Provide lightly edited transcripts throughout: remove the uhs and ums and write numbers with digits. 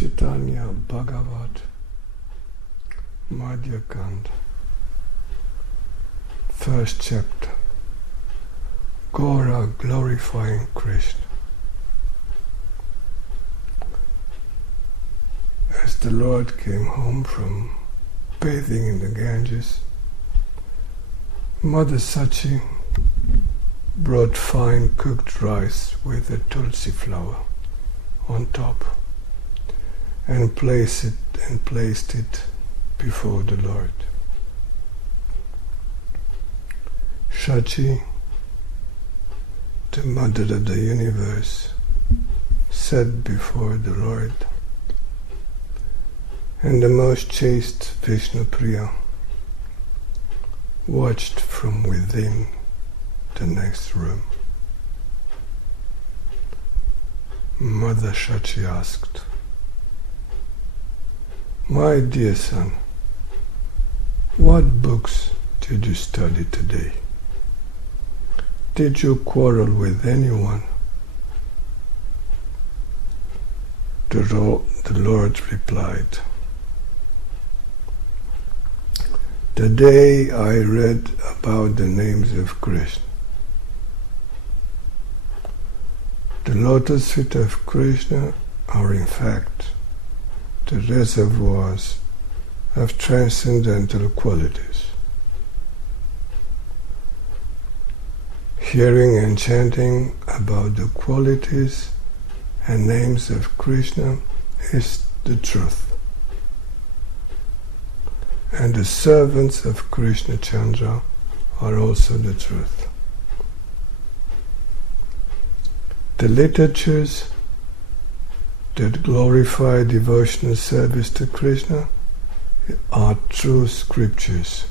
Caitanya Bhāgavata Madhya Kanda, first chapter. Gaura glorifying Kṛṣṇa. As the Lord came home from bathing in the Ganges, Mother Śacī brought fine cooked rice with a Tulasī flower on top and placed it before the Lord. Śacī, the Mother of the universe, sat before the Lord, and the most chaste Viṣṇupriyā watched from within the next room. Mother Śacī asked, "My dear son, what books did you study today? Did you quarrel with anyone?" The Lord replied, "The day I read about the names of Kṛṣṇa, the lotus feet of Kṛṣṇa are in fact the reservoirs of transcendental qualities. Hearing and chanting about the qualities and names of Kṛṣṇa is the truth. And the servants of Kṛṣṇacandra are also the truth. The literatures that glorify devotional service to Kṛṣṇa are true scriptures.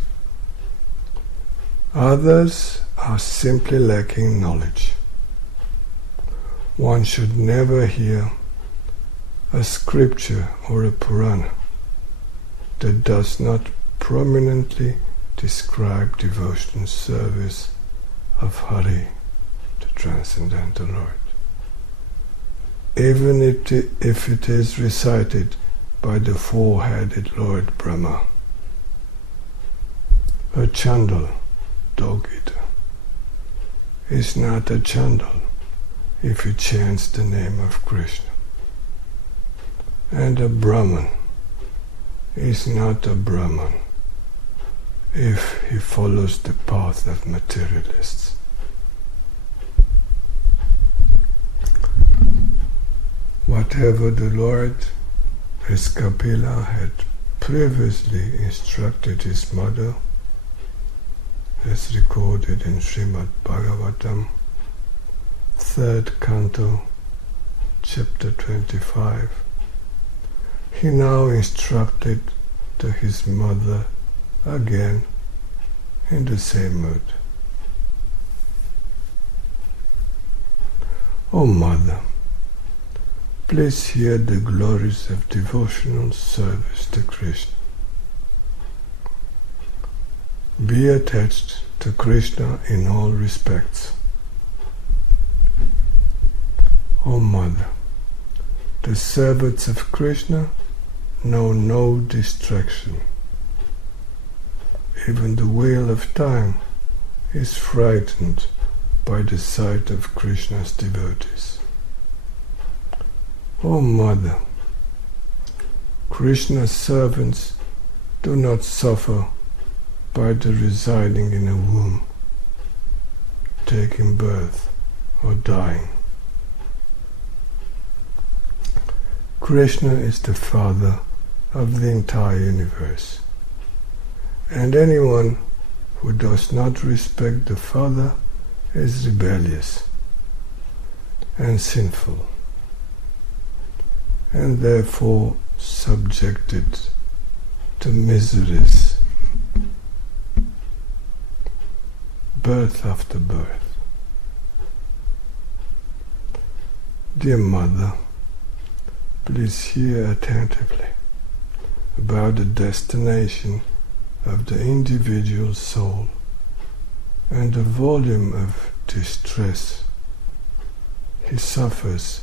Others are simply lacking knowledge. One should never hear a scripture or a Purāṇa that does not prominently describe devotional service of Hari, the transcendental Lord, even if it is recited by the four-headed Lord Brahmā. A chandal, dog-eater, is not a chandal if he chants the name of Kṛṣṇa. And a Brahman is not a Brahman if he follows the path of materialists. Whatever the Lord, as Kapila, had previously instructed his mother, as recorded in Srimad Bhāgavatam, 3rd Canto, Chapter 25, he now instructed to his mother again in the same mood. "O Mother, please hear the glories of devotional service to Kṛṣṇa. Be attached to Kṛṣṇa in all respects. O Mother, the servants of Kṛṣṇa know no distraction. Even the wheel of time is frightened by the sight of Kṛṣṇa's devotees. O Mother, Kṛṣṇa's servants do not suffer by the residing in a womb, taking birth or dying. Kṛṣṇa is the Father of the entire universe, and anyone who does not respect the Father is rebellious and sinful, and therefore subjected to miseries, birth after birth. Dear Mother, please hear attentively about the destination of the individual soul and the volume of distress he suffers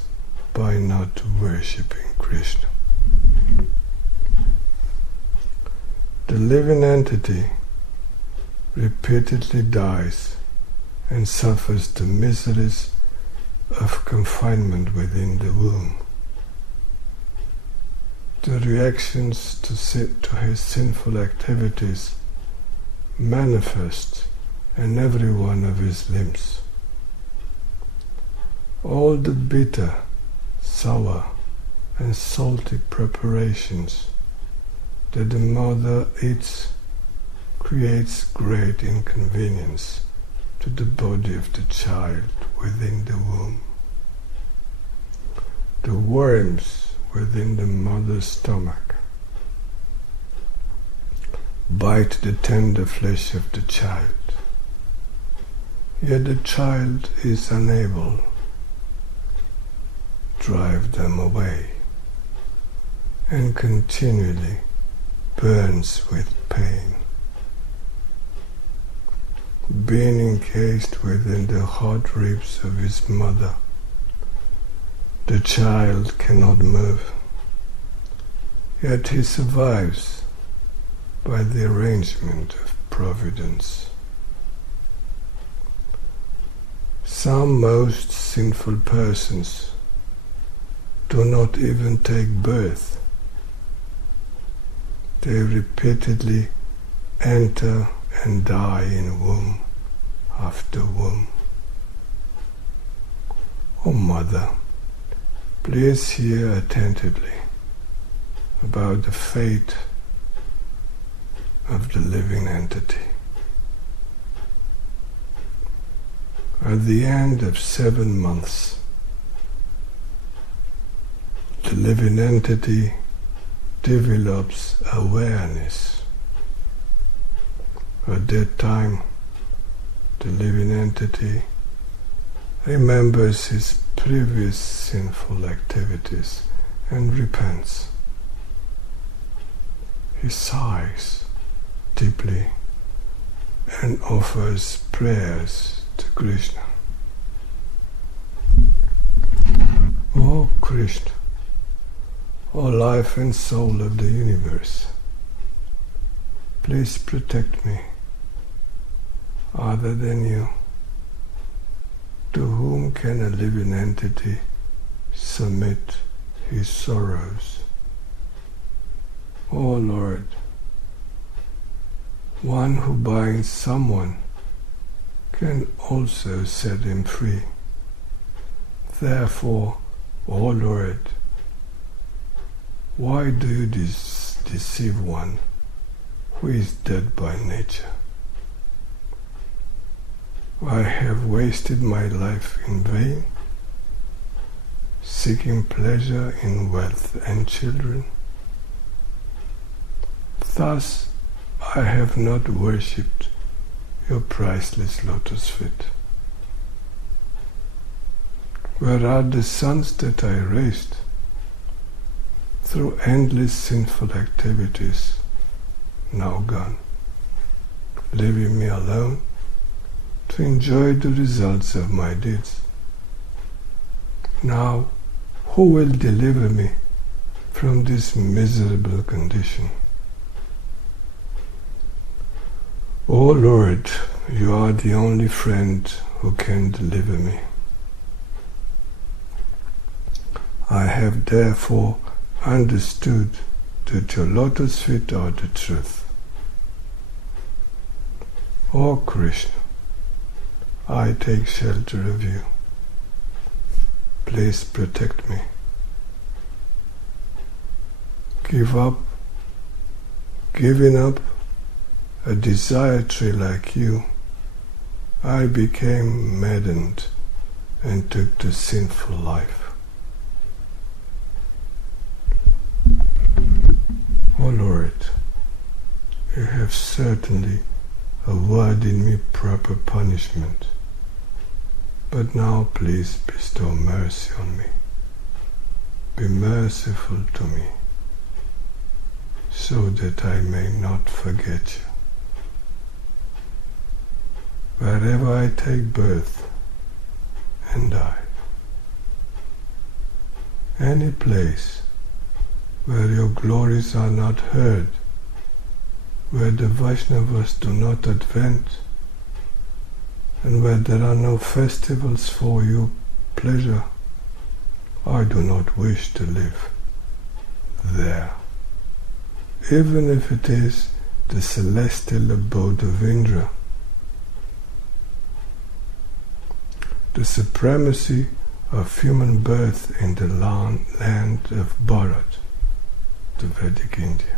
by not worshipping Kṛṣṇa. The living entity repeatedly dies and suffers the miseries of confinement within the womb. The reactions to his sinful activities manifest in every one of his limbs. All the bitter, sour, and salty preparations that the mother eats creates great inconvenience to the body of the child within the womb. The worms within the mother's stomach bite the tender flesh of the child, yet the child is unable to drive them away and continually burns with pain. Being encased within the hot ribs of his mother, the child cannot move, yet he survives by the arrangement of providence. Some most sinful persons do not even take birth. They repeatedly enter and die in womb after womb. O Mother, please hear attentively about the fate of the living entity. At the end of 7 months, the living entity develops awareness. At that time, the living entity remembers his previous sinful activities and repents. He sighs deeply and offers prayers to Kṛṣṇa. O Kṛṣṇa, O life and soul of the universe, please protect me. Other than you, to whom can a living entity submit his sorrows? O Lord, one who binds someone can also set him free. Therefore, O Lord, why do you deceive one who is dead by nature? I have wasted my life in vain, seeking pleasure in wealth and children. Thus, I have not worshipped your priceless lotus feet. Where are the sons that I raised through endless sinful activities, now gone, leaving me alone to enjoy the results of my deeds? Now, who will deliver me from this miserable condition? O Lord, you are the only friend who can deliver me. I have therefore understood that your lotus feet are the truth. O Kṛṣṇa, I take shelter of you. Please protect me. Giving up a desire tree like you, I became maddened and took to sinful life. O Lord, you have certainly awarded me proper punishment, but now please bestow mercy on me. Be merciful to me, so that I may not forget you. Wherever I take birth and die, any place where your glories are not heard, where the Vaishnavas do not advent, and where there are no festivals for your pleasure, I do not wish to live there, even if it is the celestial abode of Indra. The supremacy of human birth in the land of Bharat, the Vedic India,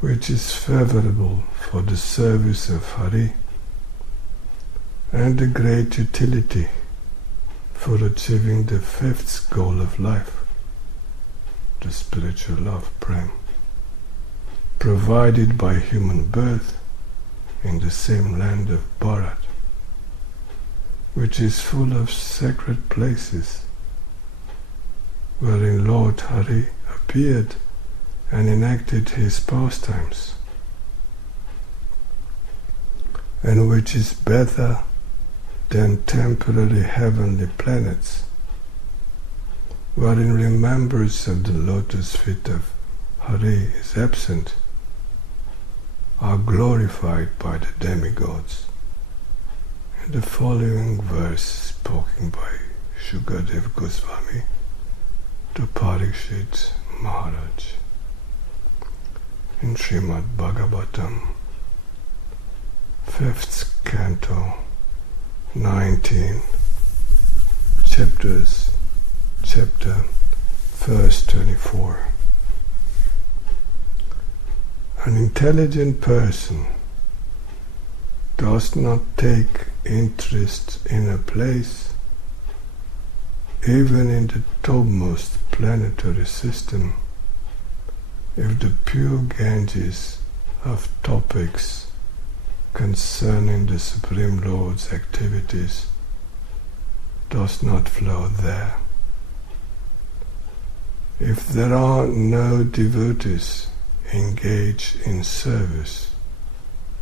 which is favorable for the service of Hari, and the great utility for achieving the fifth goal of life, the spiritual love, Prem, provided by human birth in the same land of Bharat, which is full of sacred places, wherein Lord Hari appeared and enacted his pastimes, and which is better than temporary heavenly planets, wherein remembrance of the lotus feet of Hari is absent, are glorified by the demigods. In the following verse spoken by Shukadev Goswami to Parikshit Maharaj in Srimad Bhāgavatam, 5th canto, 19 chapter, verse 24. An intelligent person does not take interest in a place, even in the topmost planetary system, if the pure Ganges of topics concerning the Supreme Lord's activities does not flow there. If there are no devotees engaged in service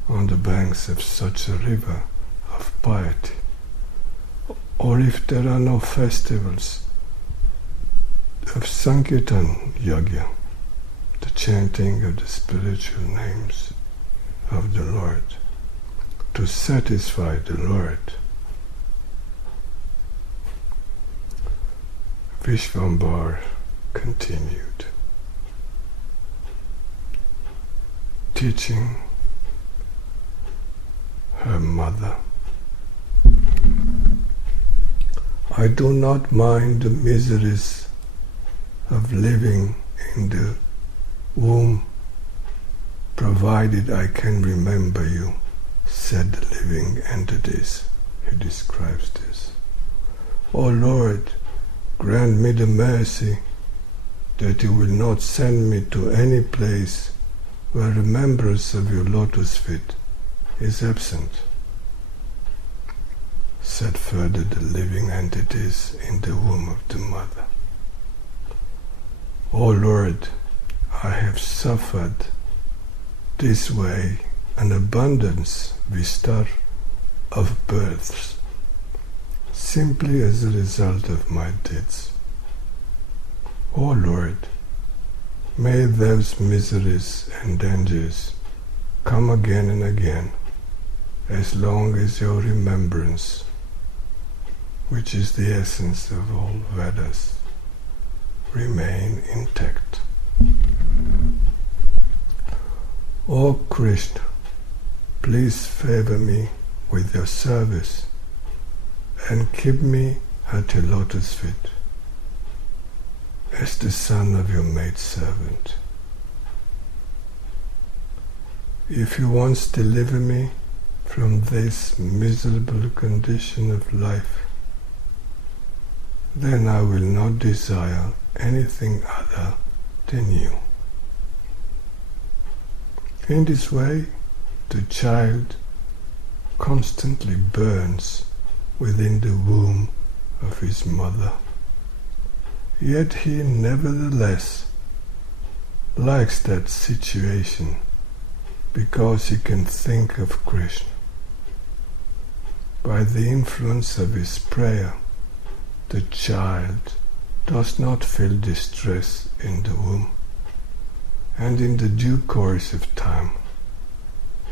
on the banks of such a river of piety, or if there are no festivals of Sankirtan Yajna, the chanting of the spiritual names of the Lord, to satisfy the Lord, Viṣṇupriyā continued, teaching her mother, I do not mind the miseries of living in the womb, provided I can remember you, said the living entities. He describes this. O Lord, grant me the mercy that you will not send me to any place where remembrance of your lotus feet is absent, said further the living entities in the womb of the mother. O Lord, I have suffered this way an abundance, vistar, of births, simply as a result of my deeds. O Lord, may those miseries and dangers come again and again, as long as your remembrance, which is the essence of all Vedas, remain intact. O Kṛṣṇa, please favor me with your service and keep me at your lotus feet as the son of your maidservant. If you once deliver me from this miserable condition of life, then I will not desire anything other than you. In this way, the child constantly burns within the womb of his mother, yet he nevertheless likes that situation because he can think of Kṛṣṇa. By the influence of his prayer, the child does not feel distress in the womb, and in the due course of time,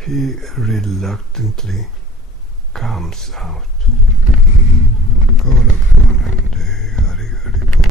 he reluctantly comes out.